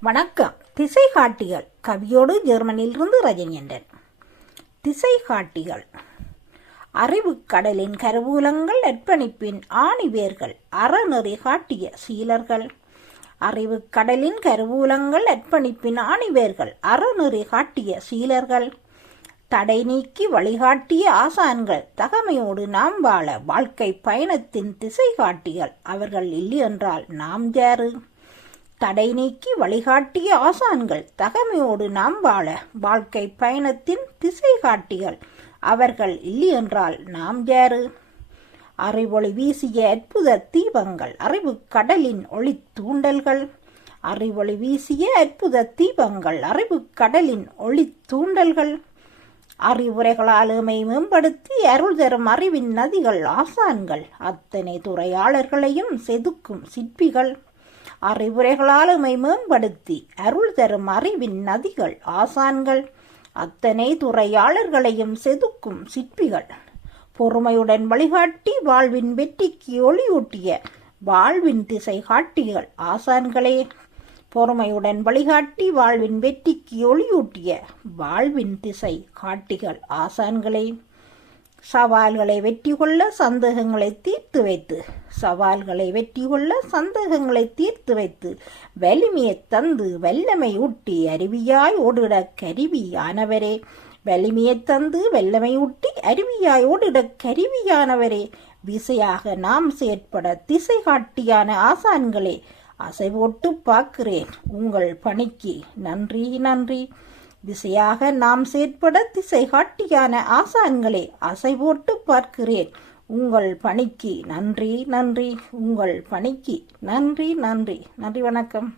வணக்கம். திசை காட்டிகள் கவியோடு ஜெர்மனியிலிருந்து ரஜினியண்டன் திசை காட்டிகள் அறிவு கடலின் கருவூலங்கள் அர்ப்பணிப்பின் ஆணிவேர்கள் அறநெறி காட்டிய சீலர்கள். அறிவு கடலின் கருவூலங்கள் அர்ப்பணிப்பின் ஆணிவேர்கள் அறநெறி காட்டிய சீலர்கள். தடை நீக்கி வழிகாட்டிய ஆசான்கள் தகமையோடு நாம் வாழ வாழ்க்கை பயணத்தின் திசை காட்டிகள் அவர்கள் இல்லையென்றால் நாம் யாரு? தடை நீக்கி வழிகாட்டிய ஆசான்கள் தகமையோடு நாம் வாழ வாழ்க்கை பயணத்தின் திசை காட்டிகள். அவர்கள் இல்லையென்றால் நாம் யாரு? அறிவொளி வீசிய அற்புத தீபங்கள் அறிவு கடலின் ஒளி தூண்டல்கள். அறிவொளி வீசிய அற்புத தீபங்கள் அறிவு கடலின் ஒளி தூண்டல்கள். அறிவுரைகளால் மேம்படுத்தி அருள் தரும் அறிவின் நதிகள் ஆசான்கள். அத்தனை துறையாளர்களையும் செதுக்கும் சிற்பிகள். அறிவுரைகளால் உமை மேம்படுத்தி அருள் தரும் அறிவின் நதிகள் ஆசான்கள் அத்தனை துறையாளர்களையும் செதுக்கும் சிற்பிகள். பொறுமையுடன் வழிகாட்டி வாழ்வின் வெற்றிக்கு ஒளியூட்டிய வாழ்வின் திசை காட்டிகள் ஆசான்களே. பொறுமையுடன் வழிகாட்டி வாழ்வின் வெற்றிக்கு ஒளியூட்டிய வாழ்வின் திசை காட்டிகள் ஆசான்களே. சவால்களை வெற்றி கொள்ள சந்தேகங்களை தீர்த்து வைத்து. சவால்களை வெற்றி கொள்ள சந்தேகங்களை தீர்த்து வைத்து. வலிமையை தந்து வல்லமை ஊட்டி அருவியாய் ஓடிட கருவியானவரே. வலிமையை தந்து வல்லமை ஊட்டி அருவியாய் ஓடிட கருவியானவரே. விசையாக நாம் செயற்பட திசை காட்டியான ஆசான்களே அசை போட்டு பார்க்கிறேன். உங்கள் பணிக்கு நன்றி நன்றி. திசையாக நாம் செயற்பட திசை காட்டியான ஆசான்களை அசை போட்டு பார்க்கிறேன். உங்கள் பணிக்கு நன்றி நன்றி. உங்கள் பணிக்கு நன்றி நன்றி. நன்றி வணக்கம்.